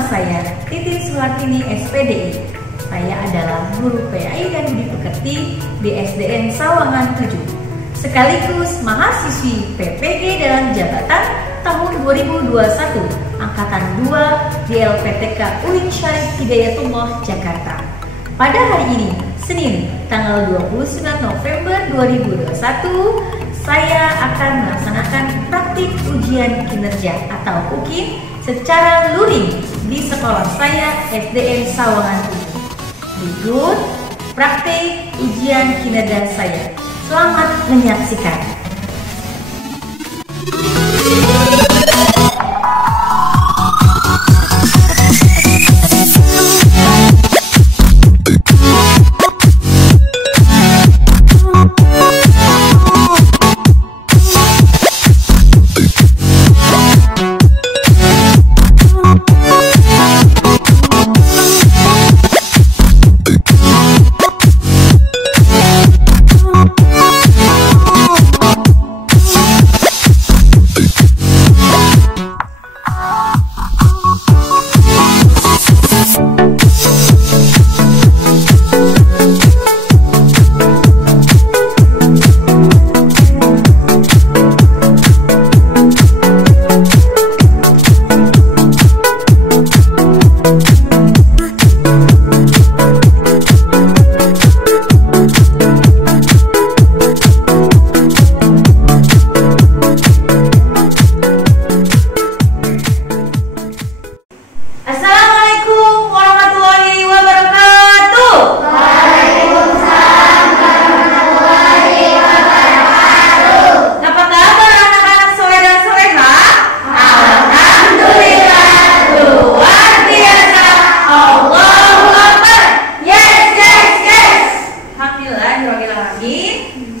nama saya Titin Suhartini SPDI. Saya adalah guru PAI dan Budi Pekerti di SDN Sawangan 7, sekaligus mahasiswi PPG dalam jabatan tahun 2021 Angkatan 2 di LPTK UIN Syarif Hidayatullah Jakarta. Pada hari ini, Senin, tanggal 29 November 2021, saya akan melaksanakan praktik ujian kinerja atau UKIN secara luring di sekolah saya SDN Sawangan 7. Berikut praktik ujian kinerja saya. Selamat menyaksikan.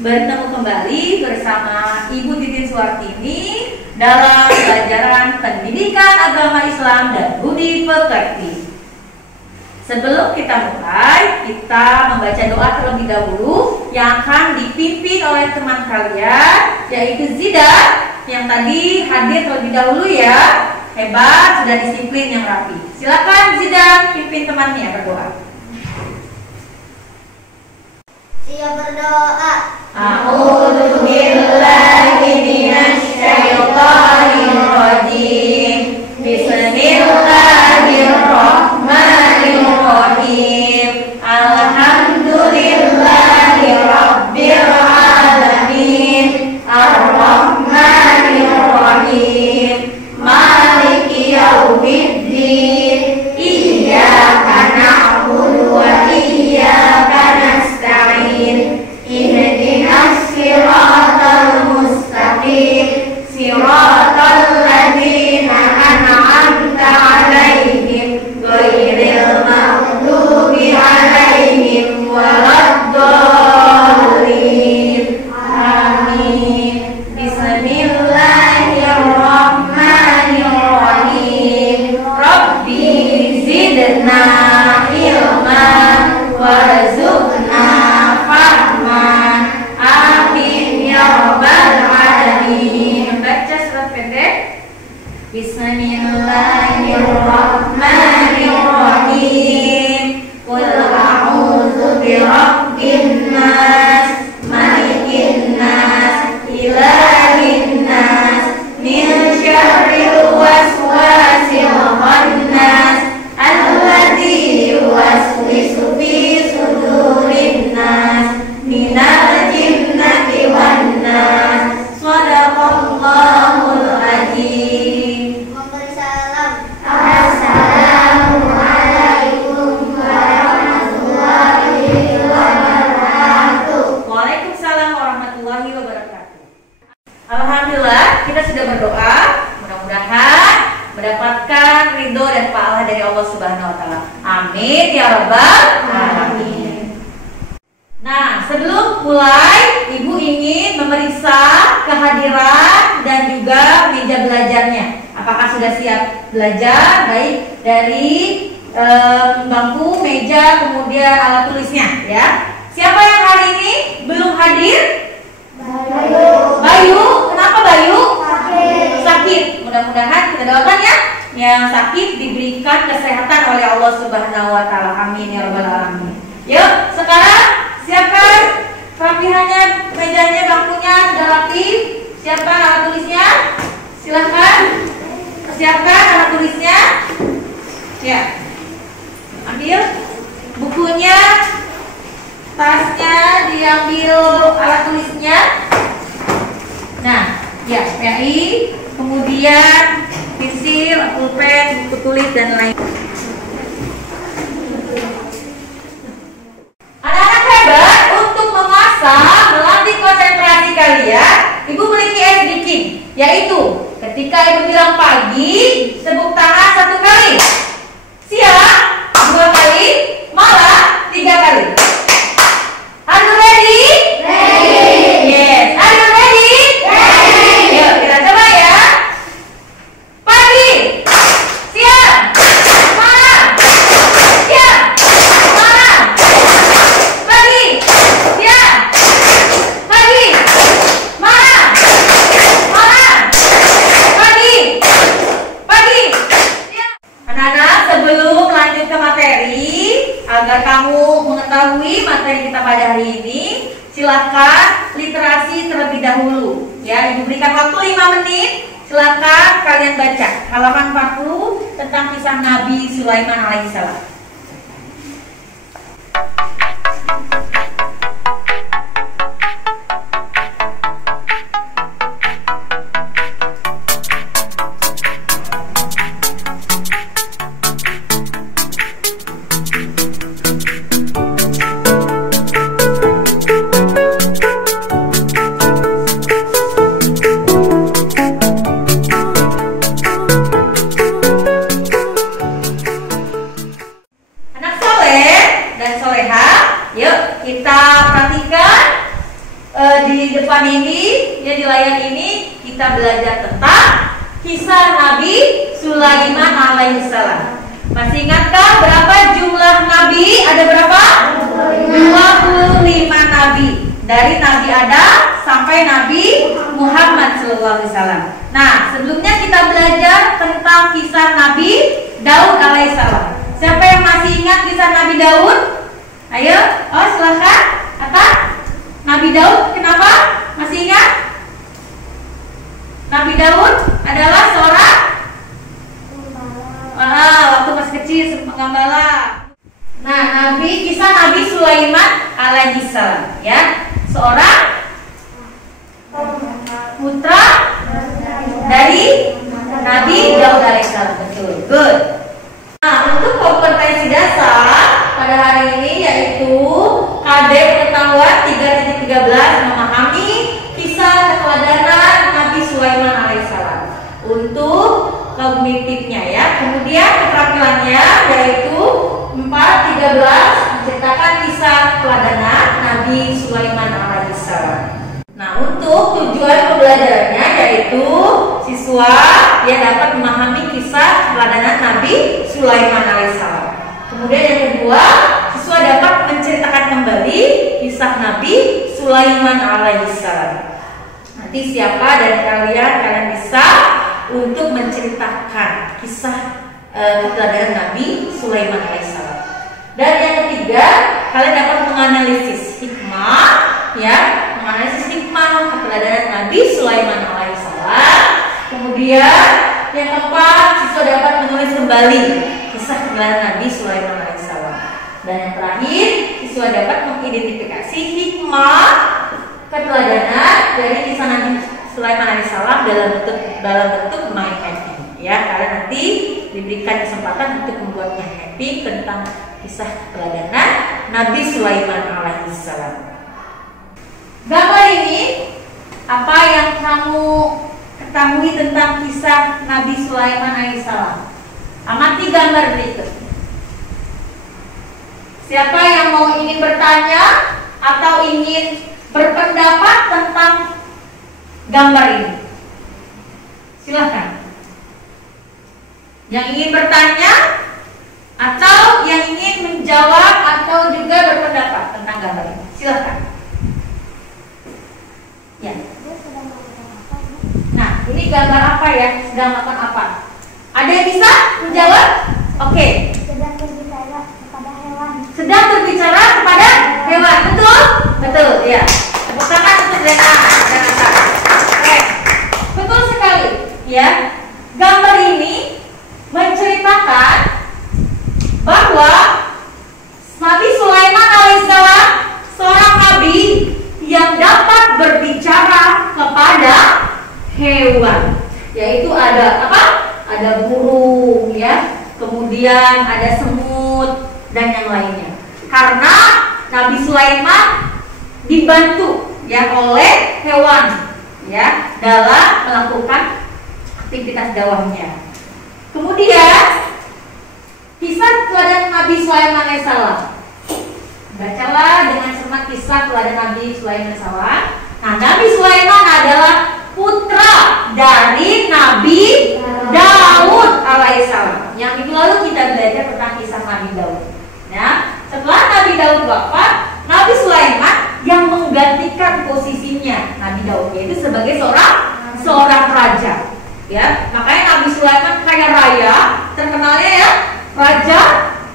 Bertemu kembali bersama Ibu Titin Suhartini dalam pelajaran Pendidikan Agama Islam dan Budi Pekerti. Sebelum kita mulai, kita membaca doa terlebih dahulu yang akan dipimpin oleh teman kalian, yaitu Zidan, yang tadi hadir terlebih dahulu ya. Hebat, sudah disiplin yang rapi. Silakan Zidan pimpin temannya berdoa. Siap berdoa. A'udzu billahi minasy syaithanir rajim. Bismillahirrahmanirrahim. Alhamdulillahi rabbil alamin. Arrahmanirrahim. Maliki yaumiddin. Iyyaka na'budu wa iyyaka nasta'in. Ihdinas siratal mustaqim, siratal ladzina an'amta 'alaihim, ghairil maghdubi 'alaihim waladdallin. Amin. Bismillahirrahmanirrahim. Rabbi zidna ilman warzuqna fahman. Amin ya rabbal alamin. Baca surat pendek. Bismillahirrahmanirrahim. Qul a'udzu birabbin nas, malikin nas, ilahin nas, min syarril waswasil khannas, alladzi yuwaswisu fi sudurin nas, minal jinnati wan nas. Shadaqallahul azim. Memberi salam. Assalamualaikum warahmatullahi wabarakatuh. Waalaikumsalam warahmatullahi wabarakatuh. Alhamdulillah, kita sudah berdoa. Mudah-mudahan mendapatkan ridho dan pahala dari Allah Subhanahu wa taala. Amin ya rabbal alamin. Nah, sebelum mulai, Ibu ingin memeriksa kehadiran dan juga meja belajarnya. Apakah sudah siap belajar? Baik dari bangku, meja, kemudian alat tulisnya ya. Siapa yang hari ini belum hadir? Bayu. Bayu, kenapa Bayu? Sakit. Mudah-mudahan kita doakan ya. yang sakit diberikan kesehatan oleh Allah Subhanahu wa taala. Amin ya rabbal alamin. Yuk, sekarang siapkan rapihannya, mejanya, bangkunya sudah rapi. Siapkan alat tulisnya. Silahkan. Siapkan alat tulisnya. Ya. Ambil bukunya, tasnya diambil, alat tulisnya. Nah, ya, PAI, kemudian pensil, pulpen, buku tulis dan lain. Anak-anak hebat, untuk mengasah, melatih konsentrasi kalian, Ibu memiliki tricking, yaitu ketika Ibu bilang pagi, tepuk tangan 1 kali, siang 2 kali, malam 3 kali. Are you ready? Ready. Yes. Are you ready? Ready. Yuk, kita coba ya. Pagi, siang, malam, siang, malam, pagi, siang, pagi, malam, malam, pagi, pagi, siang. Anak-anak, sebelum lanjut ke materi, agar kamu mengetahui materi kita pada hari ini, silakan literasi terlebih dahulu. Ya, Ibu berikan waktu 5 menit. Silakan kalian baca halaman 40 tentang kisah Nabi Sulaiman alaihissalam. Di depan ini, ya di layar ini kita belajar tentang kisah Nabi Sulaiman alaihissalam. Masih ingatkah berapa jumlah nabi? Ada berapa? 25 nabi. Dari Nabi Adam sampai Nabi Muhammad SAW. Nah, sebelumnya kita belajar tentang kisah Nabi Daud alaihissalam. Siapa yang masih ingat kisah Nabi Daud? Ayo, oh silahkan. Apa? Nabi Daud, kenapa? Masih ingat? Nabi Daud adalah seorang waktu masih kecil penggembala. Nah, kisah Nabi Sulaiman alaihissalam, ya, seorang putra dari Nabi Daud alaihissalam. Betul, good. Nah, untuk kompetensi dasar pada hari ini yaitu KD pengetahuan 3.13 memahami kisah keteladanan Nabi Sulaiman alaihissalam. Untuk kognitifnya ya, kemudian keterampilannya yaitu 4.13 menceritakan kisah keteladanan Nabi Sulaiman alaihissalam. Nah, untuk tujuan pembelajarannya yaitu siswa dia dapat memahami kisah keteladanan Nabi Sulaiman alaihissalam. Kemudian yang kedua, siswa dapat menceritakan kembali kisah Nabi Sulaiman alaihissalam. Nanti siapa dari kalian bisa untuk menceritakan kisah keteladanan Nabi Sulaiman alaihissalam. Dan yang ketiga, kalian dapat menganalisis hikmah, ya, menganalisis hikmah keteladanan Nabi Sulaiman alaihissalam. Kemudian yang keempat, siswa dapat menulis kembali kisah keteladanan Nabi Sulaiman alaihissalam. Dan yang terakhir, siswa dapat mengidentifikasi hikmah keteladanan dari kisah Nabi Sulaiman alaihissalam dalam bentuk mind mapping. Ya, kalian nanti diberikan kesempatan untuk membuatnya mapping tentang kisah keteladanan Nabi Sulaiman alaihissalam. Gambar ini apa yang kamu ketahui tentang kisah Nabi Sulaiman alaihissalam? Amati gambar berikut. Siapa yang ingin bertanya atau ingin berpendapat tentang gambar ini? Silahkan. Yang ingin bertanya atau yang ingin menjawab atau juga berpendapat tentang gambar ini, silahkan. Ya. Nah, ini gambar apa ya? Sedang makan apa? Ada Ada yang bisa menjawab? Oke. Sedang berbicara kepada hewan. Sedang berbicara kepada hewan. Betul? Betul, ya. Tepuk tangan untuk Rena. Oke. Betul sekali, ya. Gambar ini menceritakan bahwa Nabi Sulaiman alaihissalam seorang nabi yang dapat berbicara kepada hewan. Yaitu ada apa? Ada burung, ya. Kemudian ada semut dan yang lainnya. Karena Nabi Sulaiman dibantu ya oleh hewan ya dalam melakukan aktivitas dakwahnya. Kemudian kisah teladan Nabi Sulaiman alaihissalam. Bacalah dengan cermat kisah teladan Nabi Sulaiman alaihissalam. Nah, Nabi Sulaiman adalah putra dari Nabi Daud alaihissalam. Yang minggu lalu kita belajar tentang kisah Nabi Daud. Ya, setelah Nabi Daud wafat, Nabi Sulaiman yang menggantikan posisinya Nabi Daud, yaitu sebagai seorang raja. Ya, makanya Nabi Sulaiman kaya raya, terkenalnya ya raja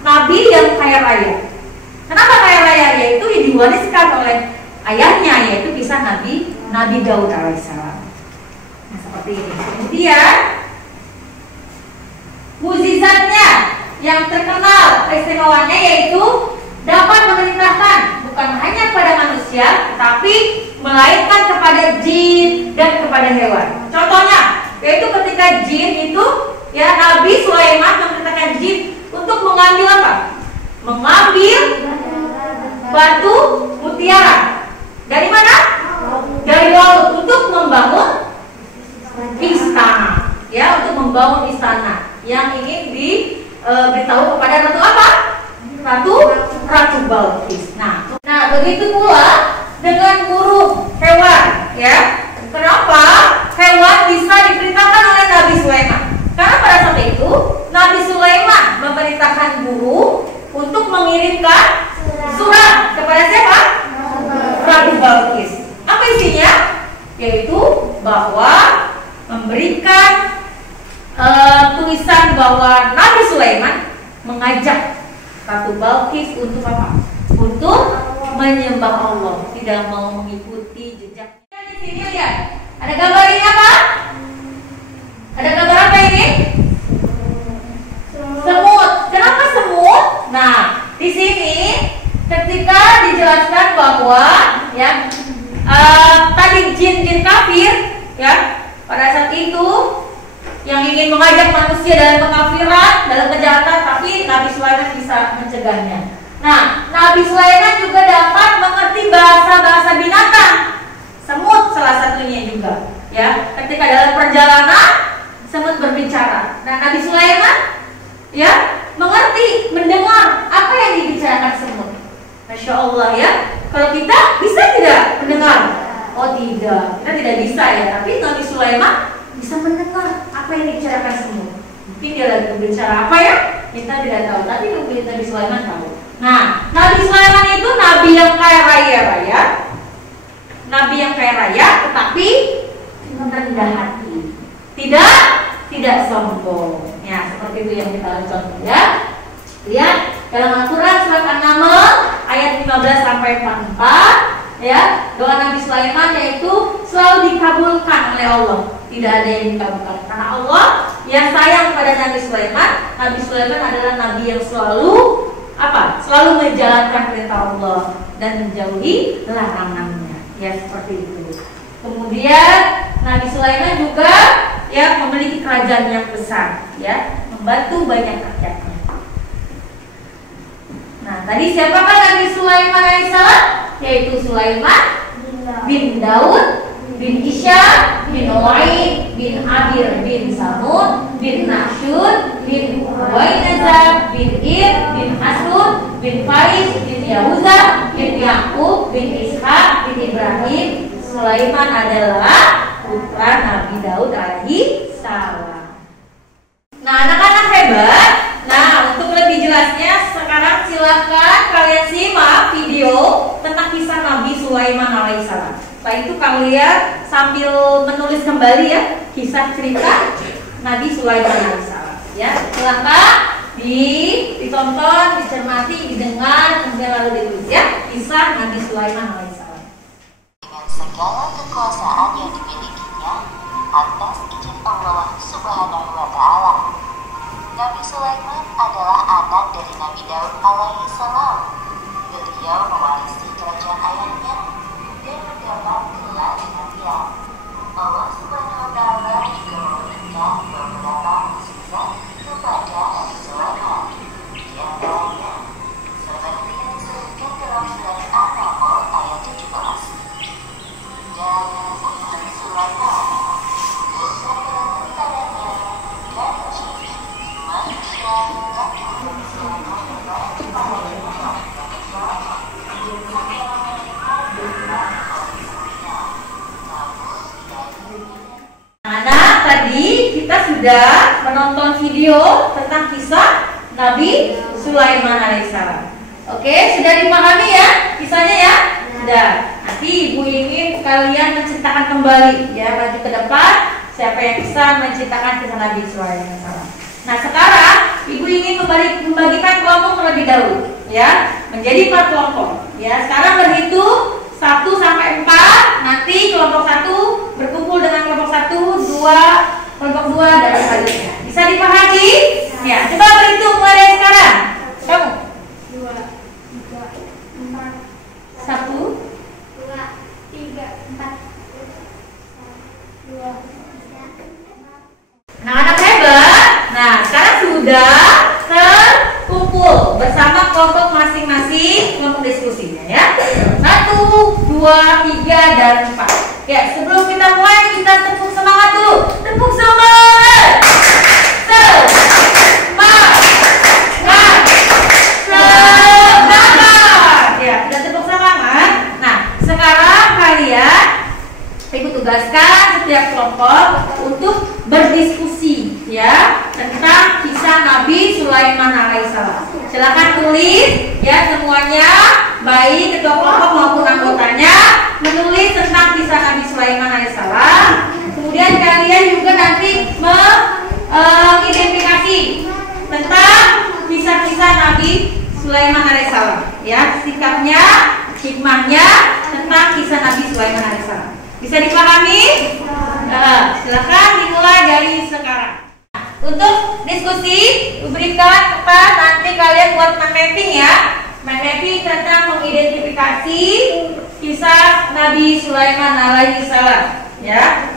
Nabi yang kaya raya. Kenapa kaya raya? Yaitu diwariskan oleh ayahnya, yaitu kisah Nabi Daud alaihissalam. Nah, seperti ini. Kemudian mukjizatnya yang terkenal istimewanya yaitu dapat memerintahkan bukan hanya kepada manusia, tapi melainkan kepada jin dan kepada hewan. Contohnya yaitu ketika jin itu ya Nabi Sulaiman memerintahkan jin untuk mengambil apa? Mengambil batu mutiara. Dari mana? Dari laut untuk membangun istana. Ya, untuk membangun istana yang ingin diberitahu kepada ratu apa? Ratu Balqis. Nah, begitu pula dengan burung hewan, ya. Kenapa hewan bisa diperintahkan oleh Nabi Sulaiman? Karena pada saat itu Nabi Sulaiman memerintahkan burung untuk mengirimkan surat kepada siapa? Ratu Balqis. Apa isinya? Yaitu bahwa memberikan tulisan bahwa Nabi Sulaiman mengajak Ratu Balqis untuk apa? Untuk menyembah Allah, tidak mau mengikuti jejak. Di sini lihat, ada gambar ini apa? Ada gambar apa ini? Semut. Kenapa semut? Nah, di sini ketika dijelaskan bahwa ya tadi jin-jin kafir ya pada saat itu yang ingin mengajak manusia dalam kekafiran, dalam kejahatan, tapi Nabi Sulaiman bisa mencegahnya. Nah, Nabi Sulaiman juga dapat mengerti bahasa-bahasa binatang. Semut salah satunya juga. Ya, ketika dalam perjalanan semut berbicara. Nah, Nabi Sulaiman ya mengerti, mendengar apa yang dibicarakan semut. Masya Allah ya. Kalau kita bisa tidak mendengar? Oh tidak, kita tidak bisa ya. Tapi Nabi Sulaiman bisa mendengar apa yang dibicarakan semut. Mungkin dia lagi berbicara apa ya? Kita tidak tahu. Tapi mungkin Nabi Sulaiman tahu. Nah, Nabi Sulaiman itu nabi yang kaya raya. Nabi yang kaya raya, tetapi rendah hati. Tidak sombong. Ya, seperti itu yang kita lihat contoh ya. Lihat dalam Al-Quran surat An-Naml ayat 15 sampai 44 ya, doa Nabi Sulaiman yaitu selalu dikabulkan oleh Allah. Tidak ada yang dikabulkan karena Allah yang sayang pada Nabi Sulaiman. Nabi Sulaiman adalah nabi yang selalu apa? Selalu menjalankan perintah Allah dan menjauhi larangannya. Ya, seperti itu. Kemudian Nabi Sulaiman juga ya memiliki kerajaan yang besar ya, membantu banyak rakyatnya. Nah, tadi siapakah Nabi Sulaiman alaihissalam? Yaitu Sulaiman bin Daud bin Ishaq bin Uwaid bin Abir bin Samud bin Nashud bin Wainazar bin Ir bin Asud bin Faris bin Yahuza bin Yaqub bin Ishaq bin Ibrahim. Sulaiman adalah putra Nabi Daud alaihi salam. Nah, anak-anak hebat. Nah, untuk lebih jelasnya sekarang silakan kalian simak video tentang kisah Nabi Sulaiman alaihissalam. Setelah itu kalian sambil menulis kembali ya kisah cerita Nabi Sulaiman alaihissalam. Ya, silahkan ditonton, dicermati, didengar, kemudian lalu ditulis ya. Kisah Nabi Sulaiman alaihissalam. Dengan segala kekuasaan yang dimilikinya atas izin Allah Subhanahu wa Ta'ala. Nabi Sulaiman adalah anak dari Nabi Daud alaihissalam. Beliau mewarisi kerajaan ayahnya dan mendapat gelar kenabian. Allah Subhanahu wa Ta'ala juga memberikan beberapa mukjizat kepada Nabi Sulaiman. Di antaranya seperti yang disebutkan dalam surat An-Naml ayat 17. Dan Nabi Sulaiman berkata kepadanya dan manusia Anak, tadi kita sudah menonton video tentang kisah Nabi Sulaiman alaihissalam. Oke, sudah dipahami ya kisahnya ya? Sudah. Nanti ibu ingin kalian menceritakan kembali ya, maju ke depan siapa yang bisa menceritakan kisah Nabi Sulaiman alaihissalam. Nah, sekarang ibu ingin membagikan kelompok terlebih dahulu ya, menjadi 4 kelompok. Ya, sekarang berhitung 1 sampai 4. Nanti kelompok 1 berkumpul dengan kelompok 1, 2, kelompok 2 dan selanjutnya. Bisa dipahami? Ya, coba berhitung mulai dari sekarang. Kamu? 2, 3, 4, 1, 2, 3, 4, 2, 3. Anak-anak hebat. Nah, sekarang sudah terkumpul bersama kelompok masing-masing, kelompok diskusinya ya. 1, 2, 3 dan 4. Ya, sebelum kita mulai kita tepuk semangat dulu. Tepuk semangat. Semangat. Ya, kita tepuk semangat. Nah, sekarang kalian ibu tugaskan setiap kelompok untuk berdiskusi ya tentang kisah Nabi Sulaiman alaihissalam. Silakan tulis ya semuanya, baik ketua kelompok maupun anggotanya menulis tentang kisah Nabi Sulaiman alaihissalam. Kemudian kalian juga nanti mengidentifikasi tentang kisah-kisah Nabi Sulaiman alaihissalam ya, sikapnya, hikmahnya tentang kisah Nabi Sulaiman alaihissalam. Bisa dipahami? Silakan dimulai dari sekarang. Untuk diskusi berikan tempat nanti kalian buat mind mapping ya, mind mapping tentang mengidentifikasi kisah Nabi Sulaiman alaihissalam ya.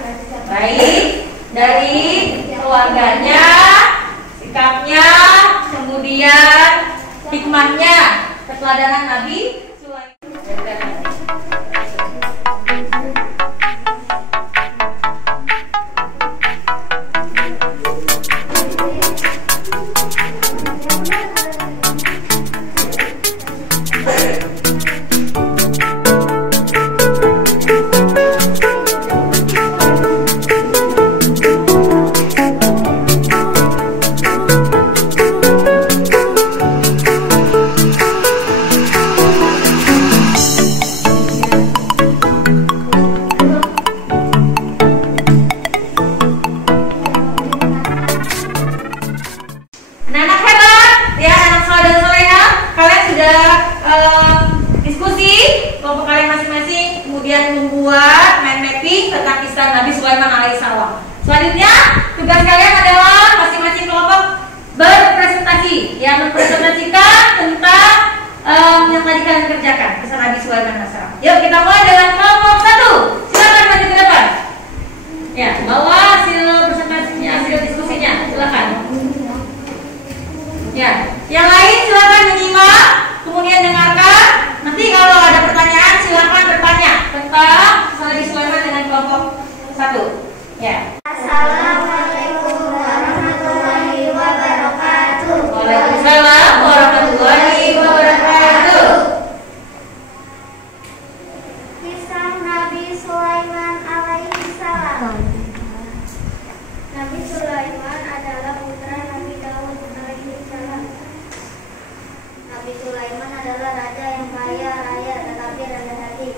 Baik dari keluarganya, sikapnya, kemudian hikmahnya, keteladanan Nabi Sulaiman. Selanjutnya, tugas kalian adalah masing-masing kelompok berpresentasi, yang mempresentasikan tentang yang tadi kalian kerjakan, kisah Nabi Sulaiman alaihissalam. Yuk kita mulai dengan kelompok 1. Silakan maju ke depan. Ya, bawa hasil presentasinya, hasil diskusinya, silakan. Ya, yang lain silakan menyimak, kemudian dengarkan. Nanti kalau ada pertanyaan silakan bertanya tentang kisah Nabi Sulaiman dengan kelompok 1. Ya. Assalamualaikum warahmatullahi wabarakatuh. Waalaikumsalam warahmatullahi wabarakatuh. Kisah Nabi Sulaiman alaihissalam. Nabi Sulaiman adalah putra Nabi Daud alaihissalam. Nabi Sulaiman adalah raja yang kaya raya tetapi rendah hati.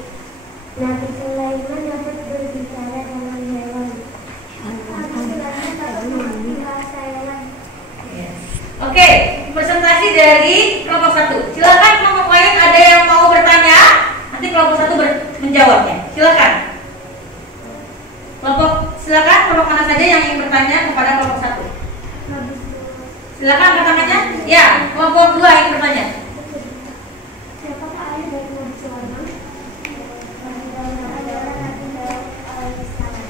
Nabi Sulaiman dapat berbicara dengan hewan. Nabi Sulaiman dapat mengerti bahasa hewan. Oke, presentasi dari kelompok 1. Silakan kelompok lain ada yang mau bertanya, nanti kelompok 1 menjawabnya. Silakan. Silakan kelompok mana saja yang ingin bertanya kepada kelompok 1. Silakan angkat tangannya. Ya, kelompok 2 yang bertanya.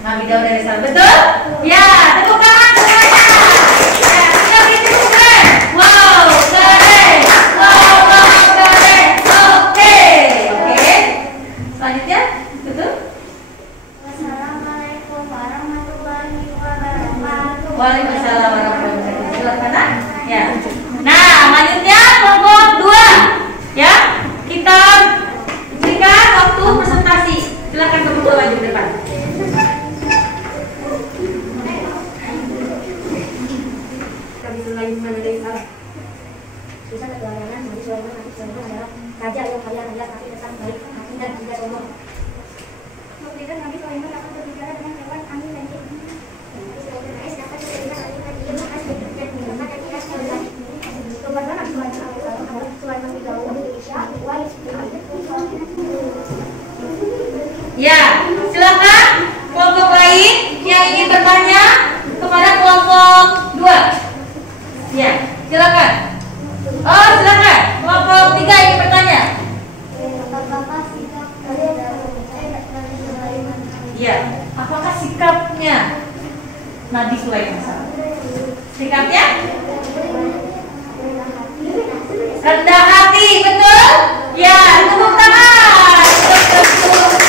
Nabi Daud dari sana. Betul? Ya, tepuk tangan semuanya. Ya, sudah gitu keren. Wow, keren. Wow, keren. Oke. Selanjutnya, betul? Wassalamualaikum warahmatullahi wabarakatuh. Waalaikumsalam warahmatullahi wabarakatuh. Silakan. Ya. Nah, selanjutnya kelompok 2. Ya, kita berikan waktu presentasi. Silakan kelompok 2 maju ke depan. Kisah petualangan Nabi Sulaiman. Nabi Sulaiman adalah raja yang kaya raya tapi tetap baik hati dan tidak sombong. Kemudian Nabi Sulaiman dapat berbicara dengan hewan, angin dan jin. Nabi Sulaiman AS dapat berbicara angin dan jin, AS dan binatang dan IAS dan bulan. Kemudian Nabi Sulaiman adalah Sulaiman di Gaul Indonesia. Ya, silakan kelompok lain yang ingin bertanya kepada kelompok 2. Ya, silakan. Oh, silakan. Kelompok 3 ingin bertanya. Ya, apakah sikapnya Nabi Sulaiman? Sikapnya rendah hati, betul? Ya, tepuk tangan.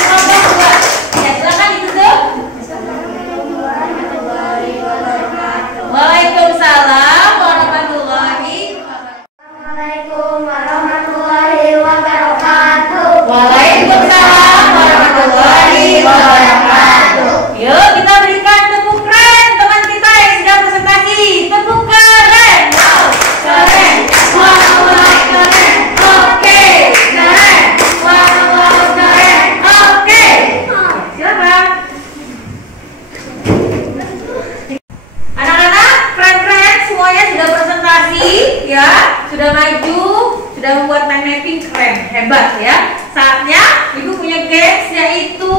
Kelompok 2. Ya, silakan ditutup. Waalaikumsalam warahmatullahi wabarakatuh. Assalamualaikum warahmatullahi wabarakatuh. Waalaikumsalam warahmatullahi wabarakatuh. Yuk kita berikan tepuk keren teman kita yang sudah presentasi. Tepuk keren. Wow, keren. Wow, keren. Oke, keren. Wow, keren. Oke. Silakan. Anak-anak keren-keren semuanya sudah presentasi ya, sudah maju, sudah membuat mind mapping keren, hebat ya. Saatnya Ibu punya games yaitu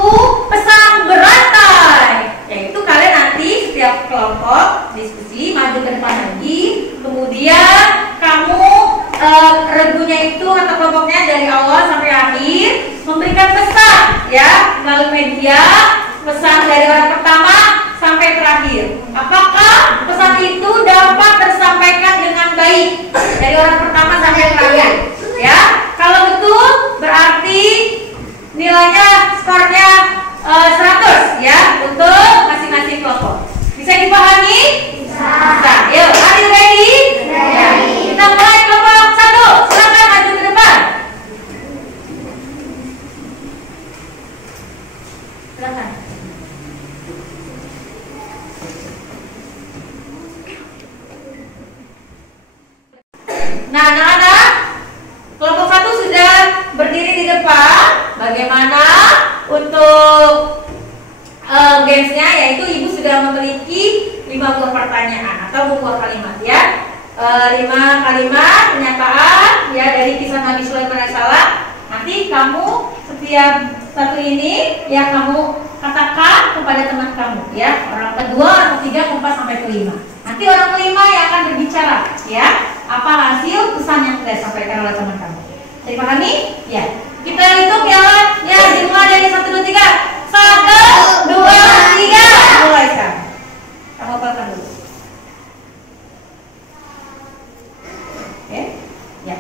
pesan berantai. Yaitu kalian nanti setiap kelompok diskusi maju ke depan lagi, kemudian kamu regunya itu atau kelompoknya dari awal sampai akhir memberikan pesan ya melalui media, pesan dari orang pertama sampai terakhir. Apakah pesan itu dapat tersampaikan dengan baik dari orang pertama sampai terakhir? Ya, kalau betul berarti nilainya skornya 100 ya untuk masing-masing kelompok. Bisa dipahami? Bisa. Yuk, are you ready? Ya. Kita mulai kelompok 1. Silakan maju ke depan. Silakan. Nah, anak-anak, kelompok 1 sudah berdiri di depan. Bagaimana untuk gamesnya? Yaitu Ibu sudah memiliki 5 buah pertanyaan atau buah kalimat ya. 5 kalimat pernyataan ya dari kisah Nabi Sulaiman AS. Nanti kamu setiap satu ini ya kamu katakan kepada teman kamu ya. Orang kedua, orang ketiga, keempat sampai kelima. Nanti orang kelima yang akan berbicara ya. Apa hasil pesan yang sudah disampaikan oleh teman kamu? Dipahami? Ya. Kita hitung ya, dimulai dari 1, 2, 3. 1, 2, 3. Mulai sekarang. Kamu hafalkan dulu. Oke? Ya.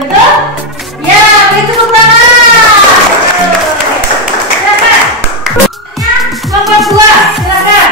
Betul? Ya, beri tepuk tangan. Silakan. nomor 2, silakan.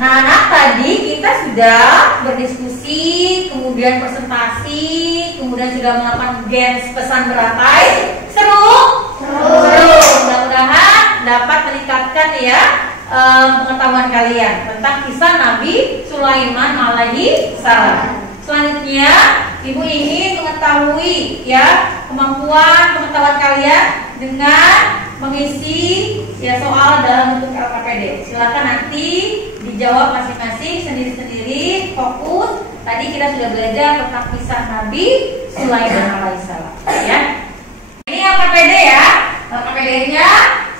Anak-anak, tadi kita sudah berdiskusi, kemudian presentasi, kemudian sudah melakukan games pesan berantai. Seru? Seru. Mudah-mudahan dapat meningkatkan ya pengetahuan kalian tentang kisah Nabi Sulaiman alaihi salam. Selanjutnya, Ibu ingin mengetahui ya kemampuan pengetahuan kalian dengan mengisi ya soal dalam bentuk LKPD. Silakan nanti dijawab masing-masing sendiri-sendiri, fokus. Tadi kita sudah belajar tentang kisah Nabi Sulaiman alaihissalam ya. Ini LKPD ya. LKPD-nya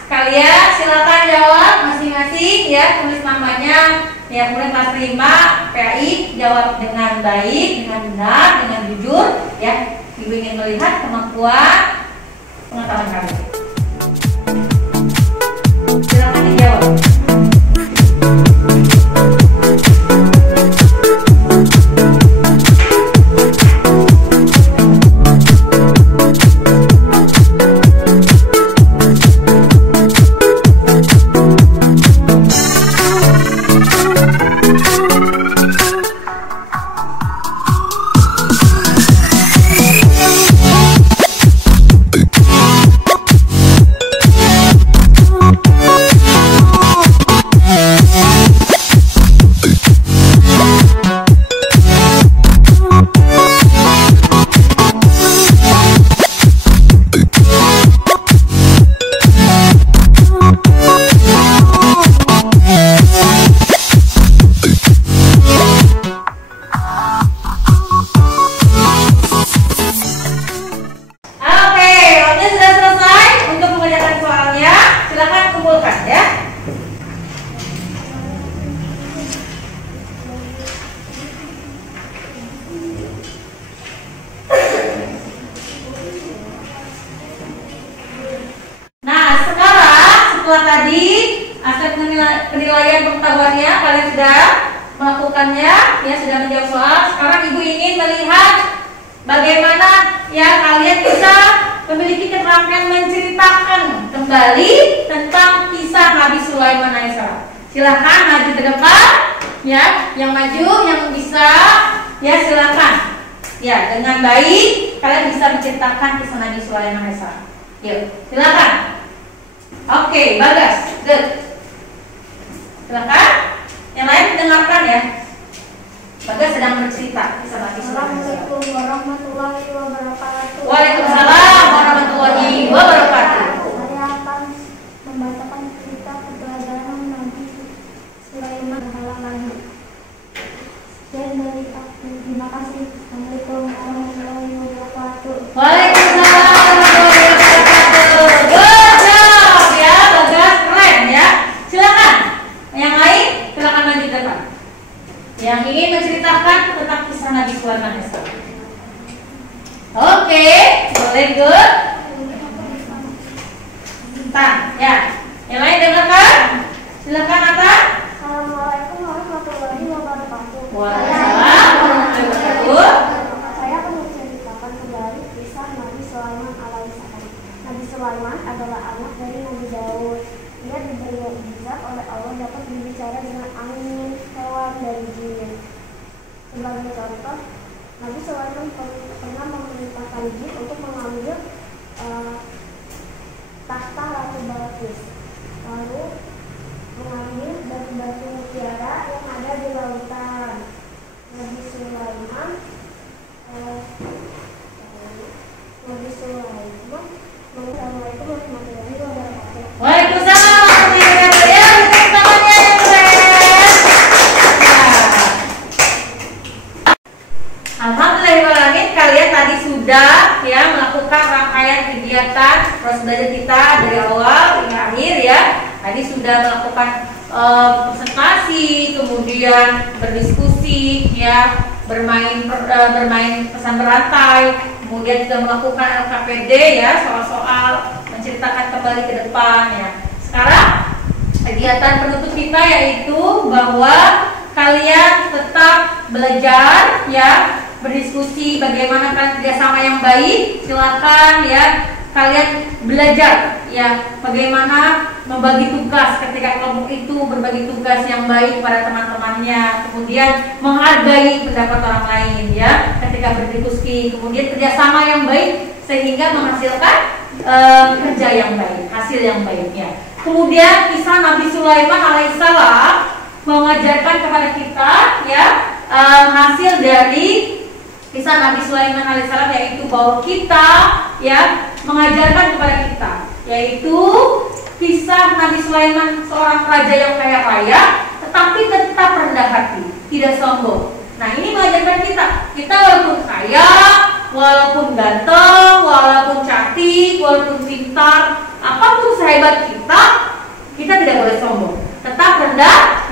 sekalian silakan jawab masing-masing ya, tulis namanya ya, kemudian kelas 5 PAI jawab dengan baik, dengan benar, dengan jujur ya. Ibu ingin melihat kemampuan pengetahuan kalian. Silakan dijawab. Tadi aspek penilaian pengetahuannya kalian sudah melakukannya ya, sudah menjawab soal. Sekarang Ibu ingin melihat bagaimana ya kalian bisa memiliki keterampilan menceritakan kembali tentang kisah Nabi Sulaiman alaihissalam. Silahkan maju ke depan ya, yang maju yang bisa ya silakan ya, dengan baik kalian bisa menceritakan kisah Nabi Sulaiman alaihissalam. Yuk silakan. Oke, bagus, good. Silakan. Yang lain mendengarkan ya. Bagas sedang bercerita kisah Nabi Sulaiman. Assalamualaikum warahmatullahi wabarakatuh. Waalaikumsalam warahmatullahi wabarakatuh. Saya akan membacakan cerita perjalanan Nabi Sulaiman alaihi. Dan dari aku, terima kasih. Assalamualaikum warahmatullahi wabarakatuh. Waalaikumsalam warahmatullahi wabarakatuh. Good job ya, Bagas, keren ya. Silakan. Yang lain silakan maju ke depan. Yang ingin menceritakan tentang kisah Nabi Sulaiman alaihissalam. Oke, boleh, good. Bentar, ya. Yang lain dengarkan. Silakan Atta. Assalamualaikum warahmatullahi wabarakatuh. Waalaikumsalam warahmatullahi wabarakatuh. Saya akan menceritakan kembali kisah Nabi Sulaiman alaihissalam. Nabi Sulaiman adalah anak dari Nabi Daud. Dia diberi mukjizat oleh Allah dapat berbicara dengan angin, hewan, dan jin. Sebagai contoh, Nabi Sulaiman pernah memerintahkan jin untuk mengambil tahta Ratu Balqis, lalu mengambil batu-batu mutiara yang ada di lautan. Nabi Sulaiman Assalamualaikum warahmatullahi wabarakatuh. Waalaikumsalam warahmatullahi wabarakatuh. Ya, tepuk tangannya yang keren. Alhamdulillahirrahmanirrahim, kalian tadi sudah ya melakukan rangkaian kegiatan proses belajar kita dari awal hingga akhir ya. Tadi sudah melakukan presentasi, kemudian berdiskusi ya, bermain pesan berantai, kemudian juga melakukan LKPD ya, soal-soal menceritakan kembali ke depan ya. Sekarang kegiatan penutup kita yaitu bahwa kalian tetap belajar ya, berdiskusi bagaimana kalian kerjasama yang baik. Silakan ya kalian belajar ya bagaimana membagi tugas ketika kelompok itu berbagi tugas yang baik pada teman-temannya, kemudian menghargai pendapat orang lain ya ketika berdiskusi, kemudian kerjasama yang baik sehingga menghasilkan kerja yang baik, hasil yang baik ya. Kemudian kisah Nabi Sulaiman alaihissalam mengajarkan kepada kita ya hasil dari kisah Nabi Sulaiman alaihissalam yaitu bahwa kita ya mengajarkan kepada kita yaitu kisah Nabi Sulaiman seorang raja yang kaya raya tetapi tetap rendah hati, tidak sombong. Nah ini mengajarkan kita walaupun kaya, walaupun ganteng, walaupun cantik, walaupun pintar, apapun sehebat kita tidak boleh sombong, tetap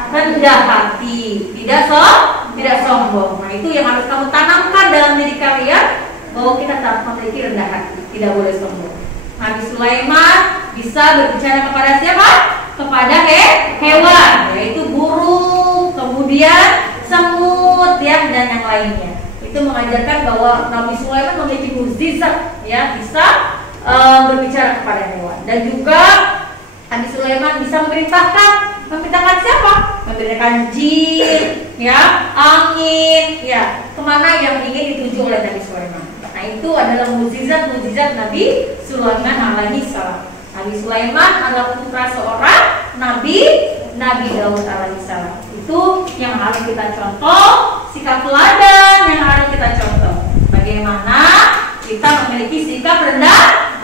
rendah hati, tidak sombong. Nah itu yang harus kamu tanamkan dalam diri kalian, bahwa kita tetap memiliki rendah hati, tidak boleh sombong. Nabi Sulaiman bisa berbicara kepada siapa? Kepada hewan, yaitu burung, kemudian semut ya, dan yang lainnya. Itu mengajarkan bahwa Nabi Sulaiman memiliki mukjizat ya, bisa berbicara kepada hewan. Dan juga Nabi Sulaiman bisa memerintahkan siapa? Memerintahkan jin, ya, angin, ya, kemana yang ingin dituju oleh Nabi Sulaiman. Nah itu adalah mukjizat Nabi Sulaiman alaihissalam. Nabi Sulaiman adalah putra seorang Nabi Daud alaihissalam. Itu yang harus kita contoh, sikap teladan yang harus kita contoh. Bagaimana kita memiliki sikap rendah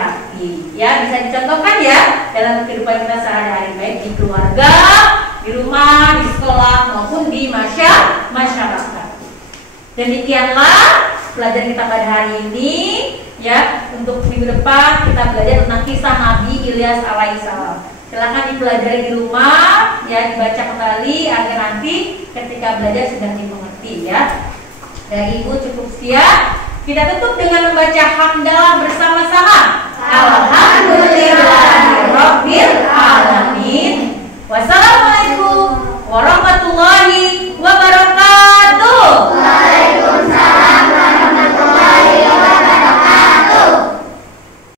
hati. Ya, bisa dicontohkan ya dalam kehidupan kita sehari-hari, baik di keluarga, di rumah, di sekolah maupun di masyarakat. Demikianlah pelajaran kita pada hari ini ya. Untuk minggu depan kita belajar tentang kisah Nabi Ilyas alaihissalam. Silakan dipelajari di rumah ya, dibaca kembali agar nanti ketika belajar sudah dimengerti ya. Dari Ibu cukup sekian. Kita tutup dengan membaca hamdalah bersama-sama. Alhamdulillahirabbil alamin. Wassalamualaikum